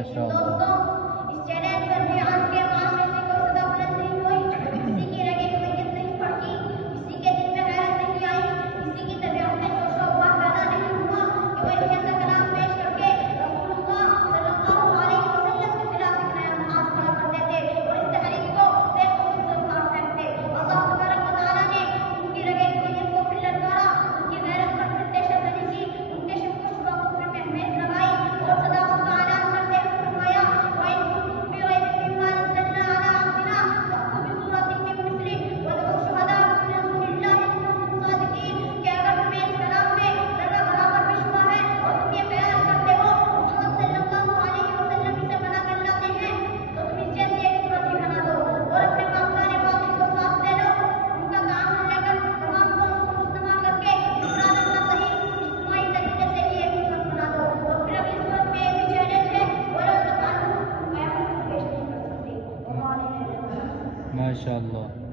ماشاء اللہ. دوستوں اس چیلنج پر بھی آج کے معاشرے سے کوئی صدا بلند نہیں ہوئی، کسی کی رگے میں میت نہیں پھڑکی، کسی کے دل میں غیرت نہیں آئی، کسی کی طبیعت میں جوش و خروش پیدا نہیں ہوا کہ وہ اس جیسا کلام پیش کر کے رسول اللہ صلی اللہ علیہ وسلم کے خلاف نیا نماز پڑھا کرتے تھے اور اس تحریک کو بے قوت سے اکھاڑ پھینکتے. اللہ تبارک و تعالیٰ نے ان کی رگے کی دل کو پھر للکارا، ان کی غیرت پر پھر دہشت بنی کی، ان کے شک و شبہ کو پھر مہمیز لگائی اور صداقت کا اعلان کرتے ہوئے فرمایا وَإِن كُنتُمْ فِي رَيْبٍ مِّمَّا نَزَّلْنَا عَلَىٰ عَبْدِنَا فَأْتُوا بِسُورَةٍ مِّن مِّثْلِهِ وَادْعُوا شُهَدَاءَكُم مِّن دُونِ اللَّهِ إِن كُنتُمْ صَادِقِينَ. کہ اگر تمہیں اس کلام میں ذرہ برابر بھی شبہ ہے اور تم یہ خیال کرتے ہو محمد صلی اللہ علیہ وسلم اسے بنا کر لاتے ہیں تو تم اس جیسی ایک صورت ہی بنا دو اور اپنے کافران باطل کو ساتھ دے لو. ان کا کام لے کر تمام قوموں کو مجتمع کر کے افراداً نہ صحیح اجتماعی طریقے سے ہی ایک صورت بنا دو. اور پھر اگلی صورت میں یہ بھی چیلنج ہے ولو تفعلوا تم قیامت تک پیش نہیں کر سکتے. ماشاء اللہ.